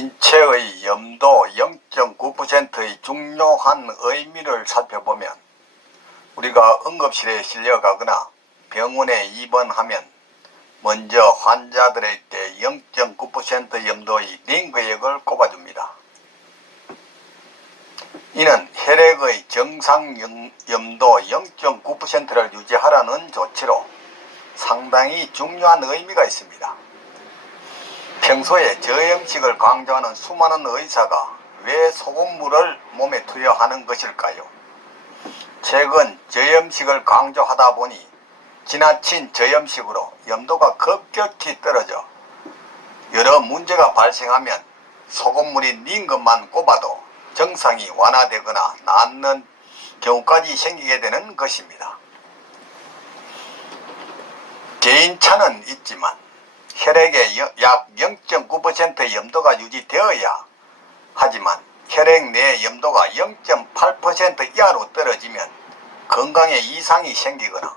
인체의 염도 0.9%의 중요한 의미를 살펴보면 우리가 응급실에 실려가거나 병원에 입원하면 먼저 환자들에게 0.9% 염도의 링거액을 꼽아줍니다. 이는 혈액의 정상 염도 0.9%를 유지하라는 조치로 상당히 중요한 의미가 있습니다. 평소에 저염식을 강조하는 수많은 의사가 왜 소금물을 몸에 투여하는 것일까요? 최근 저염식을 강조하다 보니 지나친 저염식으로 염도가 급격히 떨어져 여러 문제가 발생하면 소금물이 닌 것만 꼽아도 정상이 완화되거나 낫는 경우까지 생기게 되는 것입니다. 개인차는 있지만 혈액의 약 0.9%의 염도가 유지되어야 하지만 혈액 내 염도가 0.8% 이하로 떨어지면 건강에 이상이 생기거나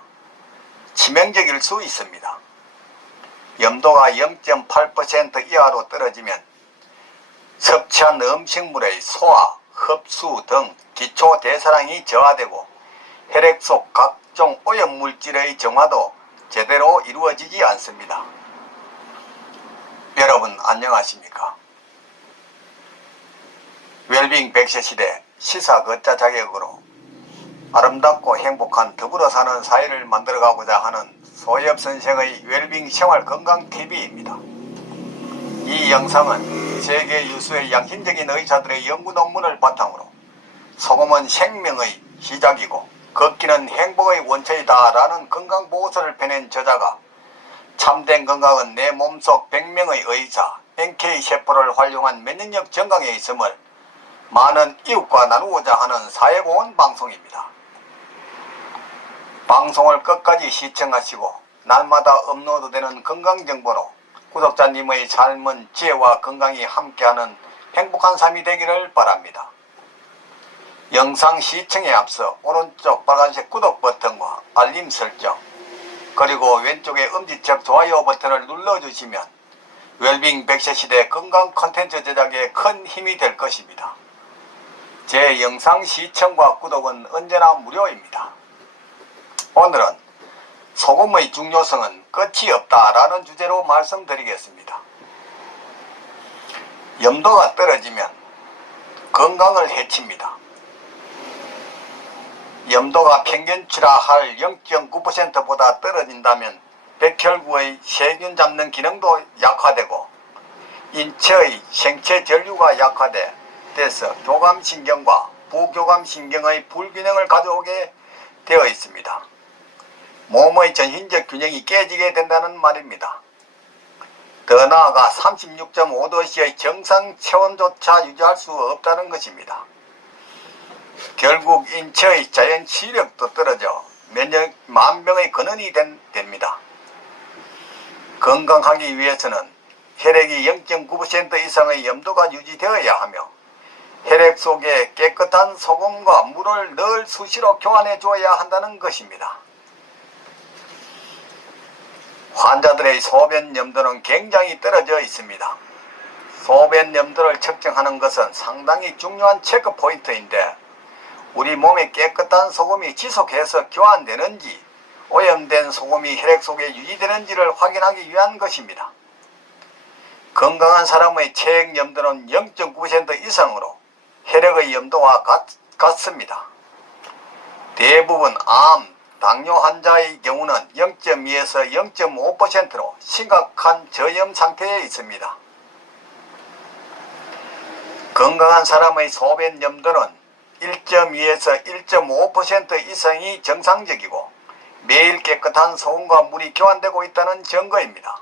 치명적일 수 있습니다. 염도가 0.8% 이하로 떨어지면 섭취한 음식물의 소화, 흡수 등 기초 대사량이 저하되고 혈액 속 각종 오염물질의 정화도 제대로 이루어지지 않습니다. 여러분 안녕하십니까? 웰빙 100세 시대 시사 걷자 자격으로 아름답고 행복한 더불어 사는 사회를 만들어가고자 하는 소엽 선생의 웰빙 생활건강TV입니다. 이 영상은 세계 유수의 양심적인 의사들의 연구 논문을 바탕으로 소금은 생명의 시작이고 걷기는 행복의 원천이다 라는 건강보고서를 펴낸 저자가 참된 건강은 내 몸속 100명의 의사 NK세포를 활용한 면역력 증강에 있음을 많은 이웃과 나누고자 하는 사회공헌 방송입니다. 방송을 끝까지 시청하시고 날마다 업로드되는 건강정보로 구독자님의 삶은 지혜와 건강이 함께하는 행복한 삶이 되기를 바랍니다. 영상 시청에 앞서 오른쪽 빨간색 구독 버튼과 알림 설정 그리고 왼쪽에 엄지척 좋아요 버튼을 눌러주시면 웰빙 100세 시대 건강 콘텐츠 제작에 큰 힘이 될 것입니다. 제 영상 시청과 구독은 언제나 무료입니다. 오늘은 소금의 중요성은 끝이 없다라는 주제로 말씀드리겠습니다. 염도가 떨어지면 건강을 해칩니다. 염도가 평균치라 할 0.9%보다 떨어진다면 백혈구의 세균 잡는 기능도 약화되고 인체의 생체 전류가 약화돼서 교감신경과 부교감신경의 불균형을 가져오게 되어 있습니다. 몸의 전신적 균형이 깨지게 된다는 말입니다. 더 나아가 36.5도씨의 정상 체온조차 유지할 수 없다는 것입니다. 결국 인체의 자연 치력도 떨어져 만병의 근원이 됩니다. 건강하기 위해서는 혈액이 0.9% 이상의 염도가 유지되어야 하며 혈액 속에 깨끗한 소금과 물을 늘 수시로 교환해 주어야 한다는 것입니다. 환자들의 소변 염도는 굉장히 떨어져 있습니다. 소변 염도를 측정하는 것은 상당히 중요한 체크 포인트인데 우리 몸에 깨끗한 소금이 지속해서 교환되는지 오염된 소금이 혈액 속에 유지되는지를 확인하기 위한 것입니다. 건강한 사람의 체액 염도는 0.9% 이상으로 혈액의 염도와 같습니다. 대부분 암, 당뇨 환자의 경우는 0.2에서 0.5%로 심각한 저염 상태에 있습니다. 건강한 사람의 소변 염도는 1.2에서 1.5% 이상이 정상적이고 매일 깨끗한 소금과 물이 교환되고 있다는 증거입니다.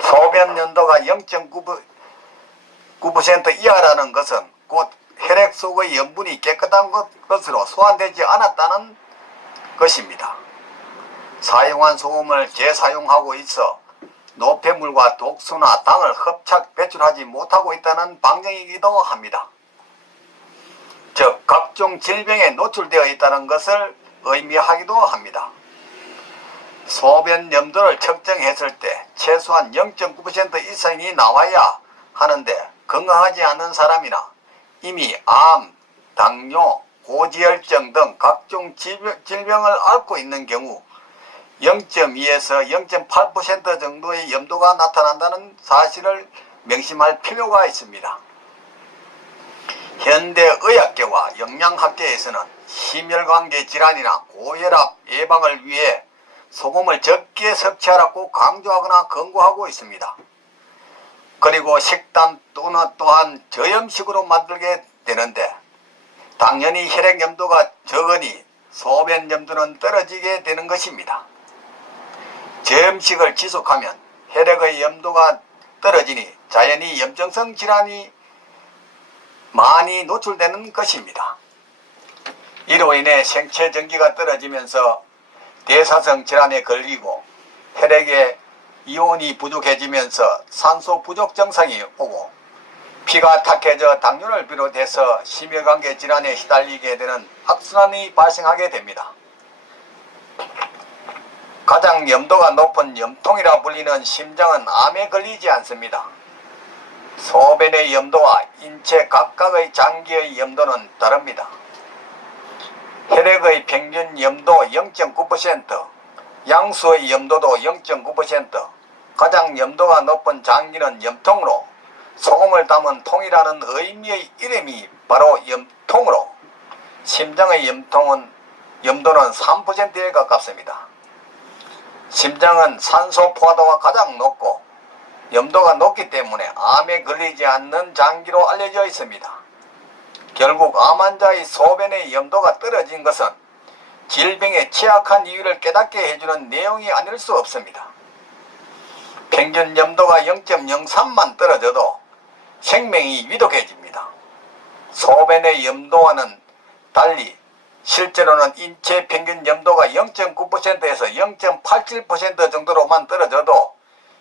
소변 염도가 0.9% 이하라는 것은 곧 혈액 속의 염분이 깨끗한 것으로 소환되지 않았다는 것입니다. 사용한 소금을 재사용하고 있어 노폐물과 독소나 당을 흡착 배출하지 못하고 있다는 방증이기도 합니다. 즉 각종 질병에 노출되어 있다는 것을 의미하기도 합니다. 소변 염도를 측정했을 때 최소한 0.9% 이상이 나와야 하는데 건강하지 않은 사람이나 이미 암, 당뇨, 고지혈증 등 각종 질병을 앓고 있는 경우 0.2에서 0.8% 정도의 염도가 나타난다는 사실을 명심할 필요가 있습니다. 현대의학계와 영양학계에서는 심혈관계 질환이나 고혈압 예방을 위해 소금을 적게 섭취하라고 강조하거나 권고하고 있습니다. 그리고 식단 또한 저염식으로 만들게 되는데 당연히 혈액 염도가 적으니 소변 염도는 떨어지게 되는 것입니다. 저염식을 지속하면 혈액의 염도가 떨어지니 자연히 염증성 질환이 많이 노출되는 것입니다. 이로 인해 생체 전기가 떨어지면서 대사성 질환에 걸리고 혈액에 이온이 부족해지면서 산소 부족 증상이 오고 피가 탁해져 당뇨를 비롯해서 심혈관계 질환에 시달리게 되는 악순환이 발생하게 됩니다. 가장 염도가 높은 염통이라 불리는 심장은 암에 걸리지 않습니다. 소변의 염도와 인체 각각의 장기의 염도는 다릅니다. 혈액의 평균 염도 0.9%, 양수의 염도도 0.9%, 가장 염도가 높은 장기는 염통으로 소금을 담은 통이라는 의미의 이름이 바로 염통으로 심장의 염도는 3%에 가깝습니다. 심장은 산소 포화도가 가장 높고 염도가 높기 때문에 암에 걸리지 않는 장기로 알려져 있습니다. 결국 암 환자의 소변의 염도가 떨어진 것은 질병에 취약한 이유를 깨닫게 해주는 내용이 아닐 수 없습니다. 평균 염도가 0.03만 떨어져도 생명이 위독해집니다. 소변의 염도와는 달리 실제로는 인체 평균 염도가 0.9%에서 0.87% 정도로만 떨어져도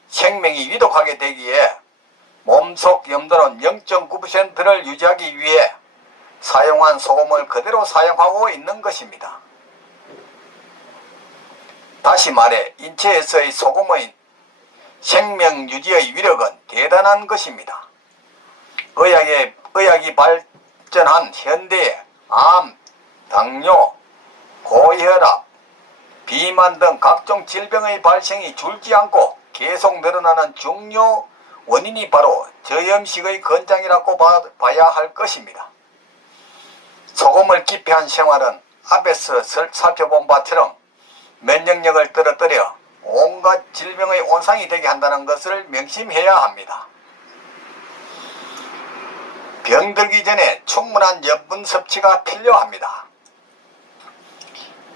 생명이 위독하게 되기에 몸속 염도는 0.9%를 유지하기 위해 사용한 소금을 그대로 사용하고 있는 것입니다. 다시 말해 인체에서의 소금의 생명 유지의 위력은 대단한 것입니다. 의학이 발전한 현대에 암, 당뇨, 고혈압, 비만 등 각종 질병의 발생이 줄지 않고 계속 늘어나는 중요 원인이 바로 저염식의 건장이라고 봐야 할 것입니다. 소금을 기피한 생활은 앞에서 살펴본 바처럼 면역력을 떨어뜨려 온갖 질병의 온상이 되게 한다는 것을 명심해야 합니다. 병들기 전에 충분한 염분 섭취가 필요합니다.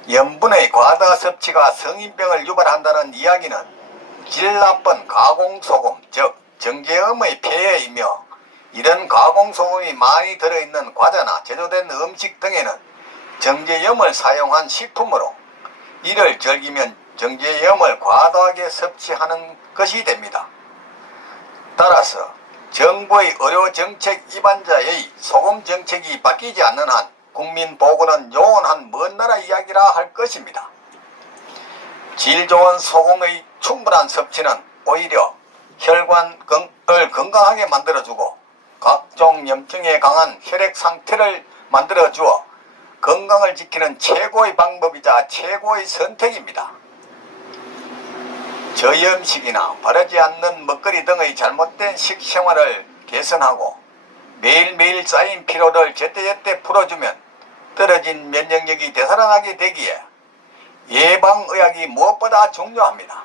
염분의 과다 섭취가 성인병을 유발한다는 이야기는 질 나쁜 가공소금, 즉 정제염의 폐해이며 이런 가공소금이 많이 들어있는 과자나 제조된 음식 등에는 정제염을 사용한 식품으로 이를 즐기면 정제염을 과다하게 섭취하는 것이 됩니다. 따라서 정부의 의료정책 입안자의 소금 정책이 바뀌지 않는 한 국민보건은 영원한 먼 나라 이야기라 할 것입니다. 질 좋은 소금의 충분한 섭취는 오히려 혈관을 건강하게 만들어주고 각종 염증에 강한 혈액 상태를 만들어주어 건강을 지키는 최고의 방법이자 최고의 선택입니다. 저염식이나 바르지 않는 먹거리 등의 잘못된 식생활을 개선하고 매일매일 쌓인 피로를 제때제때 풀어주면 떨어진 면역력이 되살아나게 되기에 예방의학이 무엇보다 중요합니다.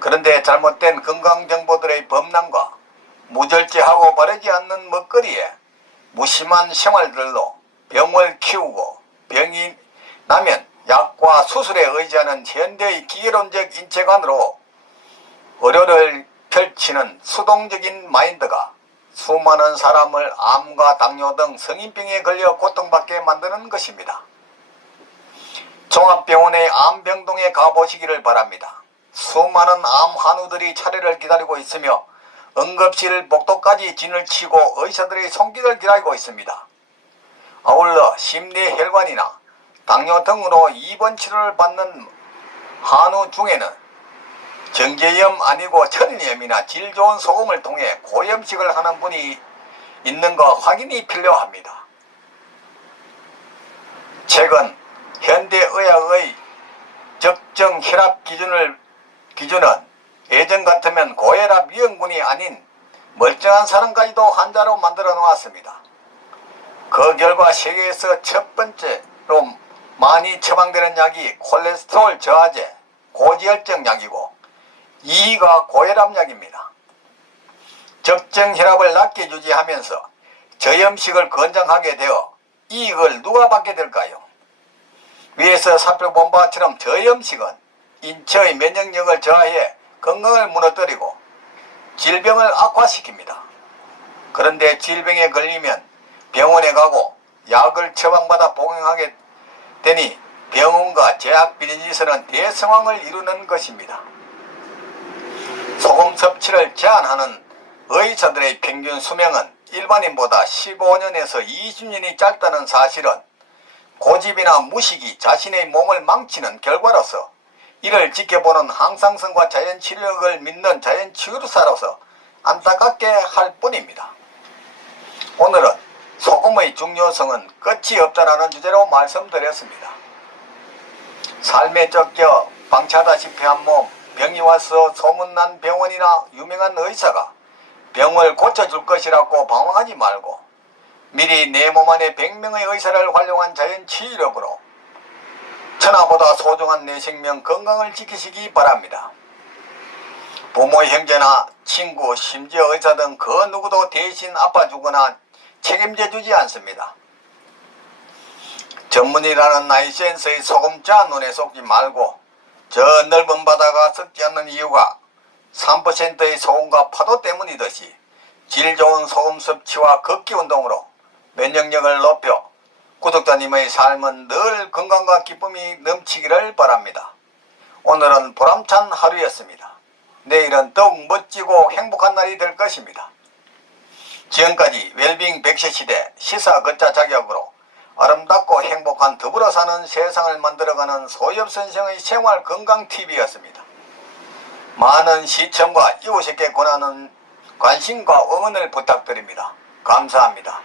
그런데 잘못된 건강정보들의 범람과 무절제하고 바르지 않는 먹거리에 무심한 생활들로 병을 키우고 병이 나면 약과 수술에 의지하는 현대의 기계론적 인체관으로 의료를 펼치는 수동적인 마인드가 수많은 사람을 암과 당뇨 등 성인병에 걸려 고통받게 만드는 것입니다. 종합병원의 암병동에 가보시기를 바랍니다. 수많은 암 환우들이 차례를 기다리고 있으며 응급실 복도까지 진을 치고 의사들의 손길을 기다리고 있습니다. 아울러 심뇌혈관이나 당뇨 등으로 입원 치료를 받는 환우 중에는 정제염 아니고 천리염이나 질 좋은 소금을 통해 고염식을 하는 분이 있는 거 확인이 필요합니다. 최근 현대의학의 적정 혈압 기준은 예전 같으면 고혈압 위험군이 아닌 멀쩡한 사람까지도 환자로 만들어 놓았습니다. 그 결과 세계에서 첫 번째로 많이 처방되는 약이 콜레스테롤 저하제, 고지혈증 약이고 2위가 고혈압 약입니다. 적정 혈압을 낮게 유지하면서 저염식을 권장하게 되어 이익을 누가 받게 될까요? 위에서 살펴본 바처럼 저염식은 인체의 면역력을 저하해 건강을 무너뜨리고 질병을 악화시킵니다. 그런데 질병에 걸리면 병원에 가고 약을 처방받아 복용하게 되니 병원과 제약 비즈니스는 대성황을 이루는 것입니다. 소금 섭취를 제한하는 의사들의 평균 수명은 일반인보다 15년에서 20년이 짧다는 사실은 고집이나 무식이 자신의 몸을 망치는 결과로서 이를 지켜보는 항상성과 자연치유력을 믿는 자연치유사로서 안타깝게 할 뿐입니다. 오늘은 소금의 중요성은 끝이 없다라는 주제로 말씀드렸습니다. 삶에 쫓겨 방치하다시피 한 몸, 병이 와서 소문난 병원이나 유명한 의사가 병을 고쳐줄 것이라고 방황하지 말고 미리 내 몸 안에 100명의 의사를 활용한 자연치유력으로 천하보다 소중한 내 생명 건강을 지키시기 바랍니다. 부모, 형제나 친구, 심지어 의사 등 그 누구도 대신 아파주거나 책임져주지 않습니다. 전문이라는 라이센스의 소금자 눈에 속지 말고 저 넓은 바다가 썩지 않는 이유가 3%의 소금과 파도 때문이듯이 질 좋은 소금 섭취와 걷기 운동으로 면역력을 높여 구독자님의 삶은 늘 건강과 기쁨이 넘치기를 바랍니다. 오늘은 보람찬 하루였습니다. 내일은 더욱 멋지고 행복한 날이 될 것입니다. 지금까지 웰빙 100세 시대 시사 걷자 자격으로 아름답고 행복한 더불어 사는 세상을 만들어가는 소엽선생의 생활건강TV였습니다. 많은 시청과 이웃에게 권하는 관심과 응원을 부탁드립니다. 감사합니다.